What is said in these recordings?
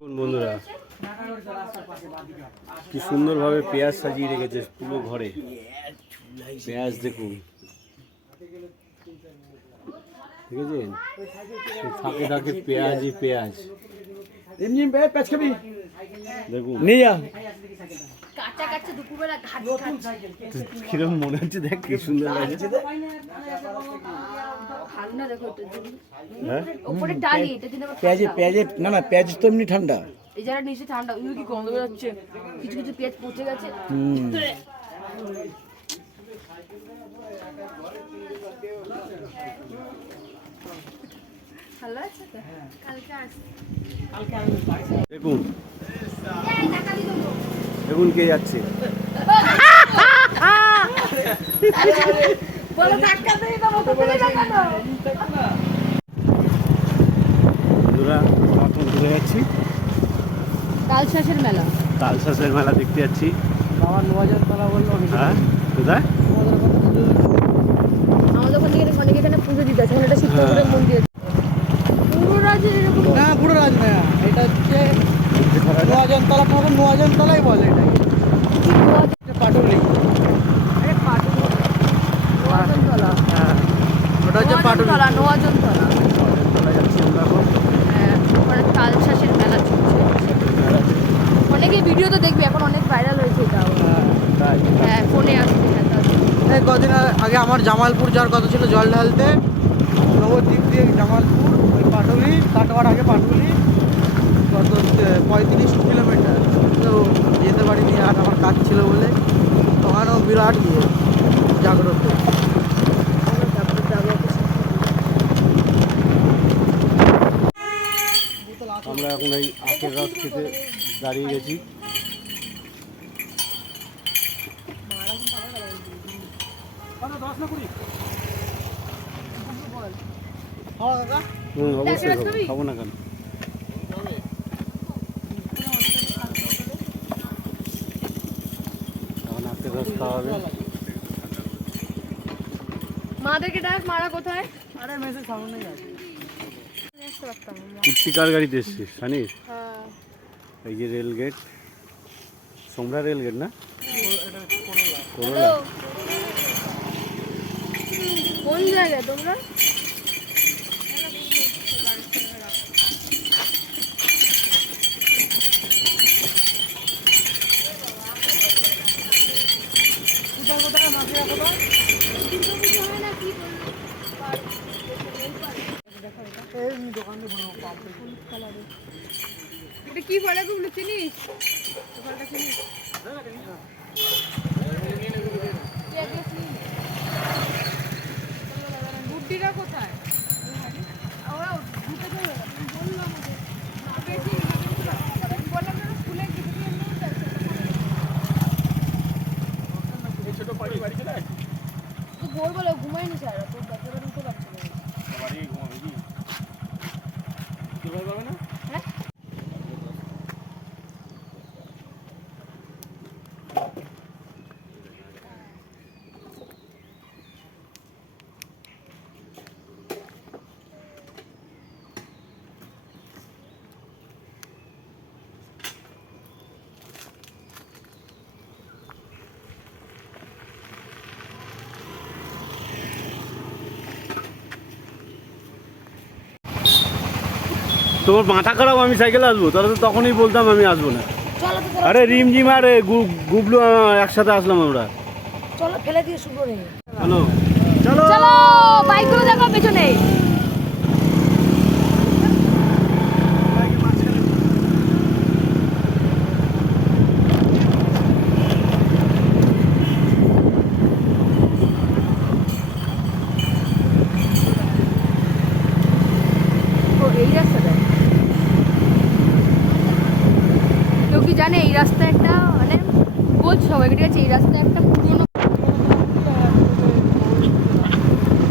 বন্ধুরা কি সুন্দরভাবে পেঁয়াজ সাজিয়ে রেখেছে পুরো ঘরে। পেঁয়াজ দেখুন, দেখেছেন থাকে থাকে পেঁয়াজই পেঁয়াজ। দেখুন নিয়ে যা কিরকম মনে হচ্ছে, দেখ কি সুন্দর লাগছে। না না পেঁয়াজ তো এমনি ঠান্ডা, এই যারা নিচে ঠান্ডা ওই কি গন্ধ বেরোচ্ছে, কিছু কিছু পেঁয়াজ পচে গেছে। ভালো আছে তো, কালকে আসি। দেখুন দেখুন কে যাচ্ছে। বলো ধাক্কা দেই না, মতো করে লাগানো। বন্ধুরা এখন ঘুরে যাচ্ছি তালশাঁসের মেলা। তালশাঁসের মেলা দেখতে যাচ্ছি। বাবা নোয়াজার তলা বললো। হ্যাঁ কোথায়? আমাদের ওখান থেকে অনেক এখানে পুজো দিতে আছে, এটা শিবপুরের মন্দির। পুরো রাজের এরকম না পুরো রাজ না, এটা হচ্ছে নোয়াজন তলা, তখন নোয়াজন তলাই বলে এটা পাটুলি। আরে পাটুলি নোয়াজন তলা, হ্যাঁ ওটা হচ্ছে পাটুলি তলা, নোয়াজন তলা। চলে যাচ্ছি আমরা এখন। হ্যাঁ ওখানে তালশাঁসের মেলা চলছে। অনেকে ভিডিও তো দেখবি, এখন অনেক ভাইরাল হয়েছে এটাও। হ্যাঁ ফোনে আসছে। এই কদিন আগে আমার জামালপুর যাওয়ার কথা ছিল জল ঢালতে, নবদ্বীপ দিয়ে জামালপুর, ওই পাটুলি কাটোয়ার আগে পাটুলি, কত 35 কিলোমিটার, তো যেতে পারিনি আর আমার কাজ ছিল বলে। ওখানেও বিরাট দিয়ে জাগ্রত। আমরা এখন এই আখের রস খেতে দাঁড়িয়ে গেছি। অবশ্যই খাবো না কেন। এখন আখের রস খাওয়া হবে। মাদেরকে ডাক, মারা কোথায়? আরে মেসেজ সামনেই আছে। কুর্তি কার গাড়িতে এসছিস জানিস? হ্যাঁ এই যে rail gate, Somra rail gate না? হ্যালো, কোন জায়গায় তোমরা? এটা কি ফলে গুলো চিনিস? ফলটা চিনিস? বুদ্ধিটা কোথায়? ওরা ঢুকে যাবে, বললাম ওদের বেশি বললাম না স্কুলে কিছু দিয়ে নিয়ে যাচ্ছে। ছোট বাড়ি বাড়ি চলে তো বল বলো ঘুমাইনি স্যার, তো বাচ্চারা উঠতে পারছে না। বাড়ি ঘুমাবে কি? কি বলবে না? হ্যাঁ তোমার মাথা খারাপ, আমি সাইকেলে আসবো, তাহলে তো তখনই বলতাম আমি আসবো না। আরে রিমঝিম আর গুবলু একসাথে আসলাম আমরা। চলো ফেলে দিয়ে শুভ নেই। হ্যালো চলো চলো বাইকগুলো দেখো পেছনে। এই রাস্তাটা কেউ কি জানে? এই রাস্তা একটা মানে বলছি সবাইকে, ঠিক আছে? এই রাস্তা একটা পুরোনো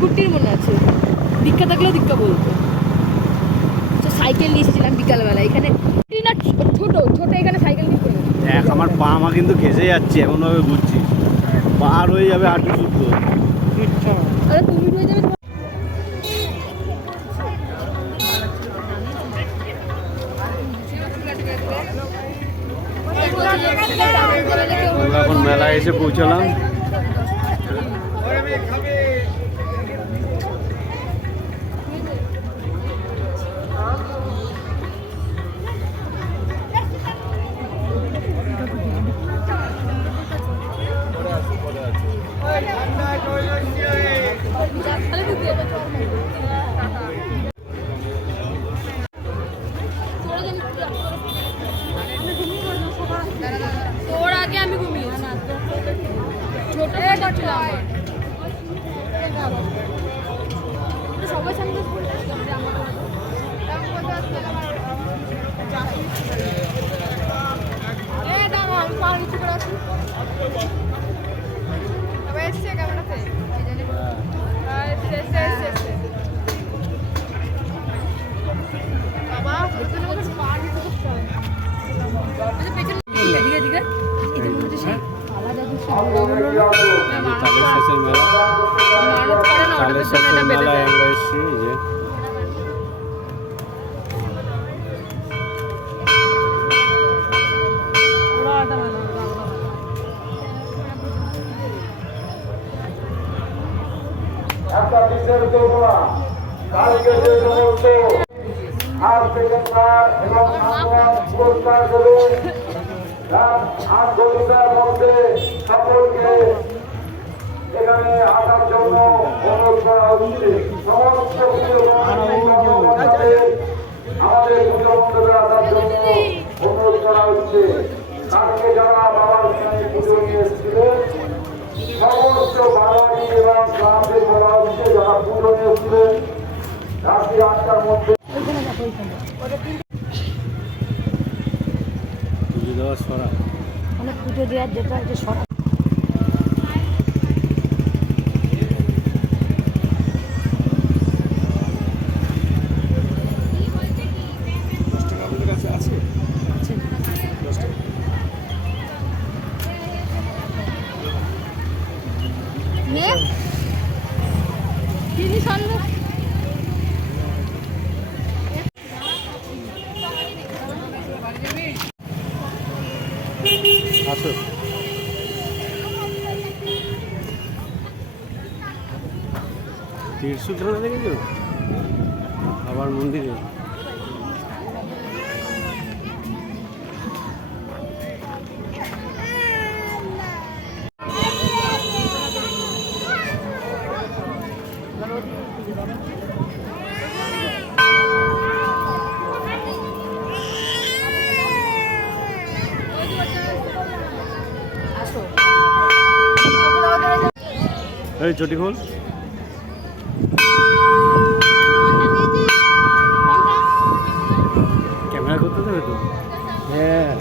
কুটির মনে আছে, দীক্ষা থাকলেও দীক্ষা বলতো। সাইকেল নিয়ে এসেছিলাম বিকালবেলা, এখানে না ছোট ছোট এখানে সাইকেল নিয়ে পড়ে গেছে। দেখ আমার পা মা কিন্তু ঘেসে যাচ্ছে, এমনভাবে ঘুরছি পার হয়ে যাবে হাঁটু শুদ্ধ। আরে তুমি হয়ে যাবে। আমরা এখন মেলায় এসে পৌঁছালাম। তোর আগে আমি ঘুমিয়েছি ছোট ছিল সবাই সামনে এসছে ক্যামেরাতে বাবা চালের শেষের মেলা, চালের শেষের মেলায় আমরা এসেছি। এই যে একটা বিশেষ ঘোষণা, কালকে যে সমস্ত আজ সেকেন্ডার এবং পুরস্কার দেবে তার ৮ ঘন্টার মধ্যে সকলকে এখানে আসার জন্য অনুরোধ করা হচ্ছে। সমস্ত আমাদের পুজো মণ্ডপে আসার জন্য অনুরোধ করা হচ্ছে। কালকে যারা বাবার সঙ্গে পুজো নিয়ে এসেছিলেন সমস্ত বাঙালি এবং গ্রামদের বলা হচ্ছে যারা পুজো নিয়েছিলেন রাত্রি ৮টার মধ্যে পুজো দেওয়ার সরা অনেক পুজো দেওয়ার যেটা হচ্ছে সরা আসো। ত্রিশূল খেলা দেখেছো আবার মন্দিরে? এই চটি খোল। ক্যামেরা করতে দেবে তো? হ্যাঁ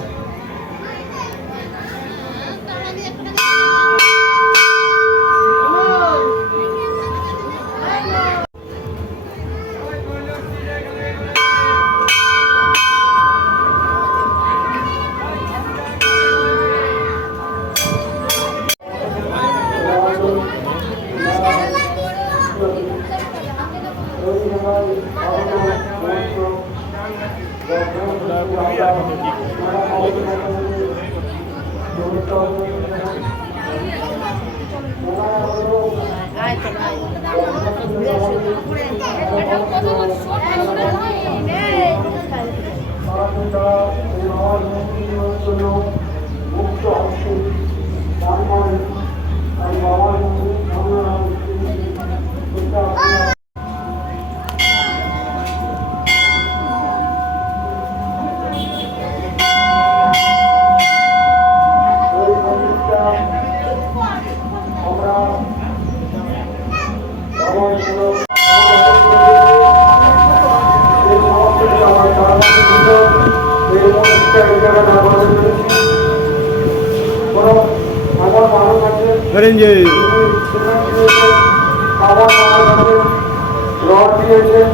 রড দিয়েছেন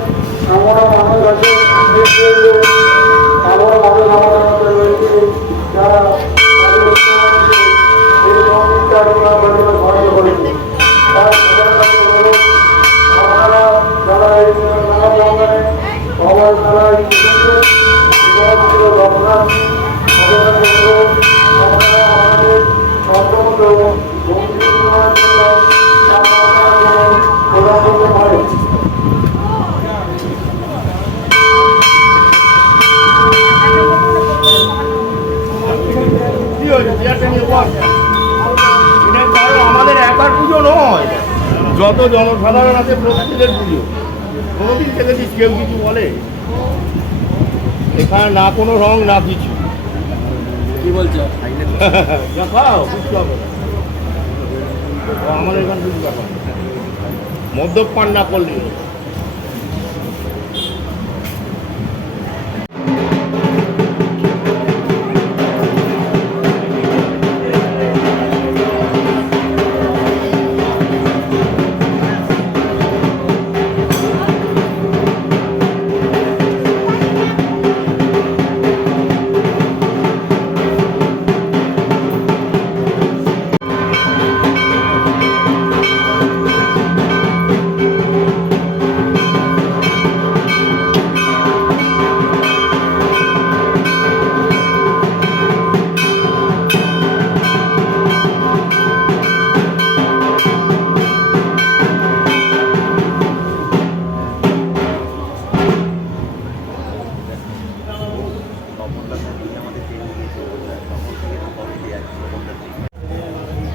আমরা মানুষ আছে আমরা মানুষ আমাদের মধ্যে রয়েছে যারা এই মন্দিরটা ঘরে করেছে আপনারা যারা এই নামাবন্ধনে সবাই তারা দর্শনার্থী আপনারা আমাদের অন্তত বন্ধু প্রদান করতে পারে। আমাদের একার পুজো নয়, যত জনসাধারণ আছে প্রত্যেকের পুজো। কোনোদিন দেখেছিস কেউ কিছু বলে? এখানে না কোনো রং না কিছু। কি বলছো? খাও বুঝতে হবে না। আমাদের এখানে কিছু ব্যাপার মদ্যপান না করলে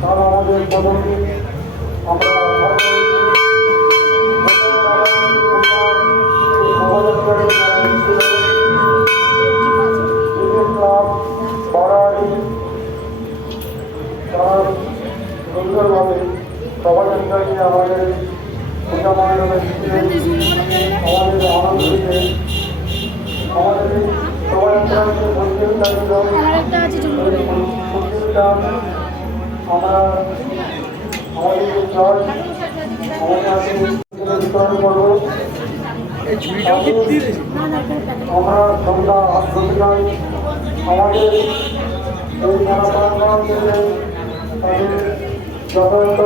তারা আমাদের পদকে আমরা সুন্দরভাবে সবাই আমাদের পূজা মণ্ডপে আমাদের আনন্দ দিতে আমাদের সবাই আমরা আমাদের চর্চ বিতরণ করবো। আমরা সন্ধ্যা 8টায় আমাদের এই মনোপ্রাণ থেকে তাদের যথাযথ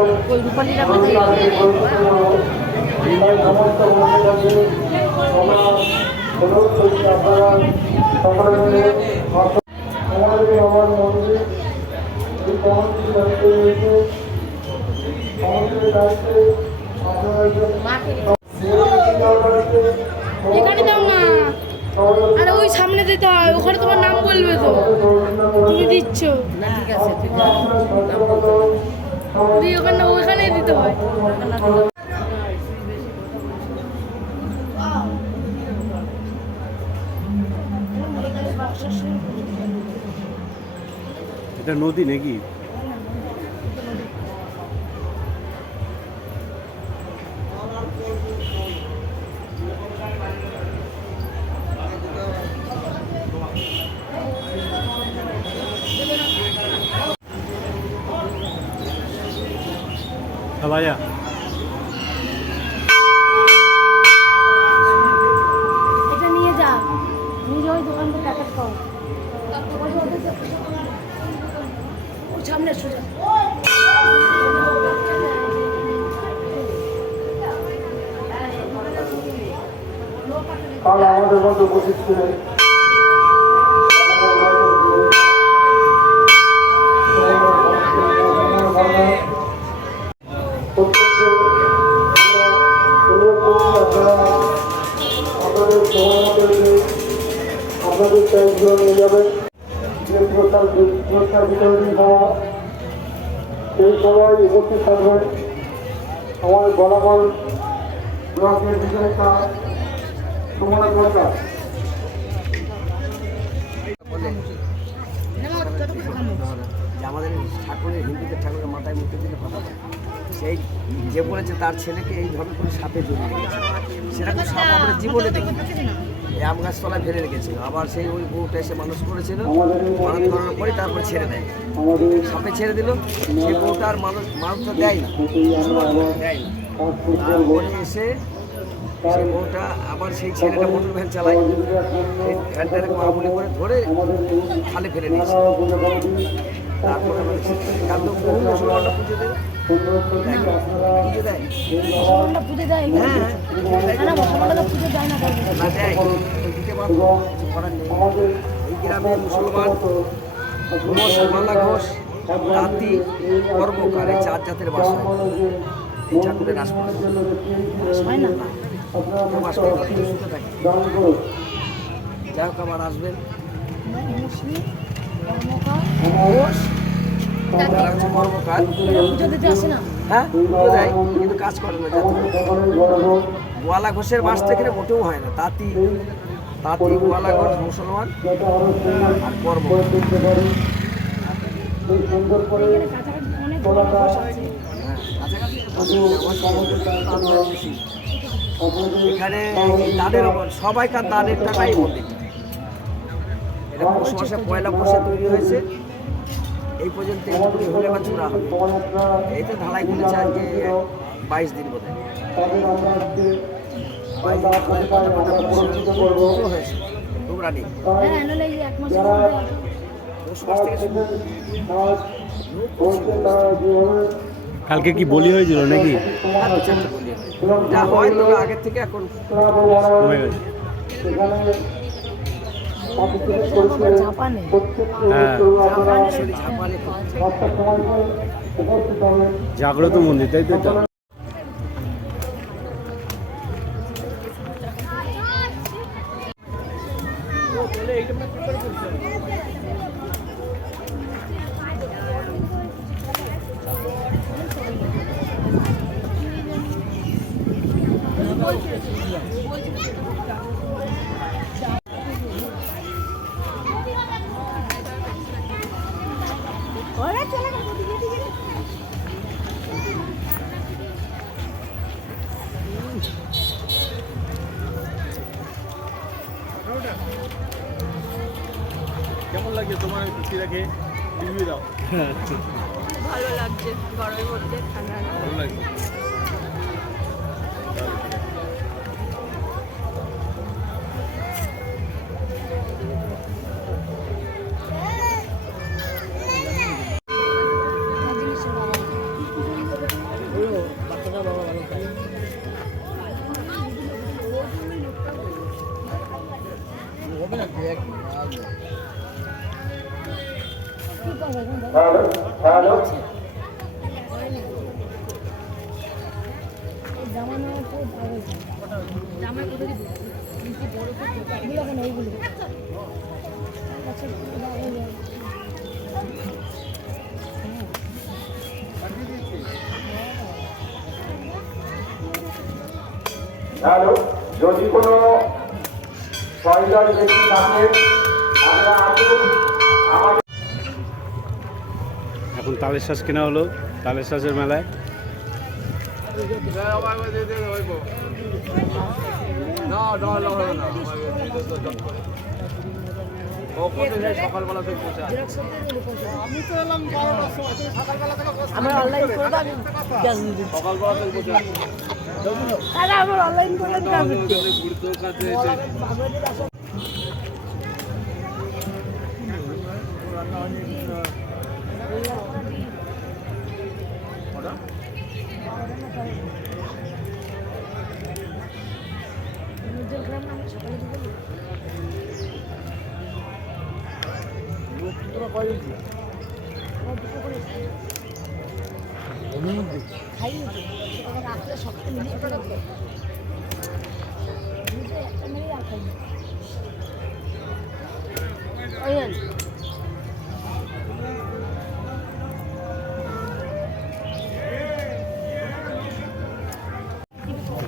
সমস্ত বন্ধুদেরকে আমরা অনুরোধ করছি আপনারা সকলে মিলে আমাদের আমার মন্দির এই কমিটির দায়িত্বে রয়েছে। কমিটির দায়িত্বে আপনারা এখানে দাও না, আরে ওই সামনে দিতে হয়, ওখানে তোমার নাম বলবে তো, তুমি দিচ্ছ ওখানে ওইখানেই দিতে হয়। এটা নদী নাকি? ভাইয়া এটা নিয়ে যা, নিজে ওই দোকান থেকে প্যাকেট কর, ওর সামনে সোজা। কাল আমাদের মধ্যে উপস্থিত ছিলেন প্রত্যেককে অনুরোধ করছি আপনারা আপনাদের সময় মতো আপনাদের চাইগুলো নিয়ে যাবেন। যে পুরস্কার বিতরণী হওয়া সেই সবাই উপস্থিত থাকবেন। আমাদের গলাগল ব্লকের বিধায়িকা সুমনা সরকার। আমাদের ঠাকুরের হিন্দুদের ঠাকুরের মাথায় মুখে দিলে কথা বলে, সেই যে বলেছে তার ছেলেকে এইভাবে করে সাপে জড়িয়ে রেখেছে। সেরকম সাপ আমরা জীবনে দেখি, এই আম গাছতলায় ফেলে রেখেছিল। আবার সেই ওই বউটা এসে মানুষ করেছিল, মানুষ করার পরে তারপরে ছেড়ে দেয়, সাপে ছেড়ে দিল। সেই বউটা আর মানুষটা দেয় না, দেয় না। তারপরে এসে সেই বউটা আবার সেই ছেলেটা মোটর ভ্যান চালায়, সেই ভ্যানটাকে মামুলি করে ধরে খালে ফেলে দিয়েছে। তারপরে কাল তো বহু মুসলমানরা পুজো দেয়, পুজো দেয়, মুসলমানরা পুজো দেয়, হ্যাঁ না মুসলমানরা পুজো দেয় না, না দেয়, দিতে পারবো, কিছু করার নেই। এই গ্রামে মুসলমান ঘোষ, মাল্লা ঘোষ তাঁতি, কর্মকার এই 4 জাতের বাস হয় এই ঠাকুরের আশপাশে। হয় না বাস করে তাদের সুখে থাকে। যাই হোক, আবার আসবেন। মুসলিম কর্মকার ঘোষ, যারা হচ্ছে কর্মকার, পুজো দিতে আসে না হ্যাঁ পুজো দেয় কিন্তু কাজ করে না। জাতি গোয়ালা ঘোষের বাস থেকে মোটেও হয় না। তাঁতি, গোয়ালা ঘোষ মুসলমান আর কর্মকার। এখানে কাছাকাছি অনেক বড় ঘোষ আছে এখানে দানের ওপর সবাইকার দানের টাকাই মন্দির। এটা পৌষ মাসে 1 বৈশাখ তৈরি হয়েছে। এই পর্যন্ত এগুলি হলে বা চূড়া হবে। এইতে ঢালাই খুলেছে আজকে 22 দিন বোধ হয়। 22 দিন হয়েছে ডুবরানি। হ্যাঁ নাহলে এই 1 মাসের মধ্যে পৌষ মাস থেকে শুরু। কালকে কি বলি হয়েছিল নাকি? যা হয় তো আগের থেকে এখন কমে গেছে। জাপানে হ্যাঁ, ঝাপানি জাগ্রত মন্দির, তাই তো এটা? কেমন লাগে তোমার খুশি রাখে রিভিউ দাও। ভালো লাগছে গরমের মধ্যে ঠান্ডা ভালো লাগছে। হ্যালো জামাই কোথায় দিব বড় এগুলো কেন এইগুলো হ্যালো, যদি কোনো প্রয়োজন ব্যক্তি থাকেন আমরা আসুন আমাদের। এখন তালের শ্বাস কেনা হলো তালের শ্বাসের মেলায়। সকালবেলা থেকে বসে আছে। আমরা অনলাইন করে দাও গ্যাস দিতে সকালবেলা থেকে বসে আছে। আরে আমরা অনলাইন করে গ্যাস দিতে গুরুত্ব কাছে এসে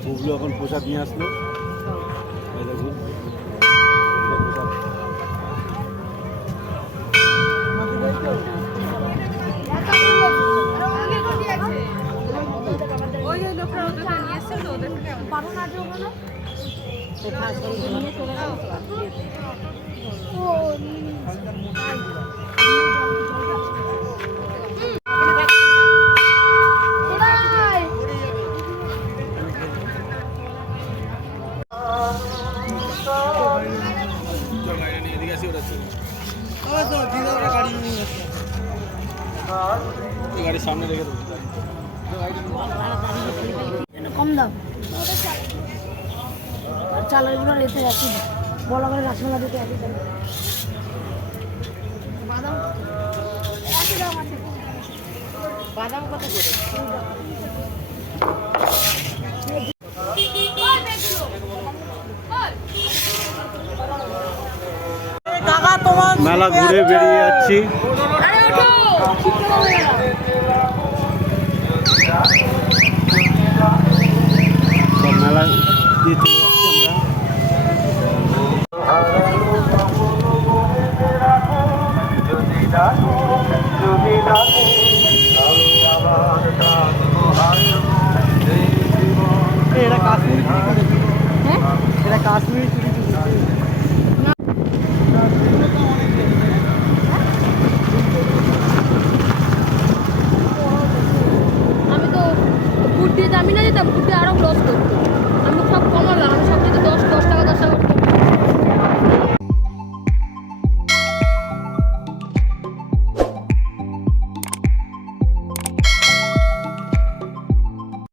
গুগলু এখন প্রসাদ নিয়ে আসলো। এই দেখুন প্রসাদ। গাড়ির সামনে রেখে দেবো। কম দাম চালের রেতে একই বড় করে রাসমেলা দিতে একই দাম বাদাম একই দাম আছে বাদাম কত করে? কাকা তোমার মেলা ঘুরে বেরিয়ে যাচ্ছি। আরে ওঠো, শিখতে হবে না।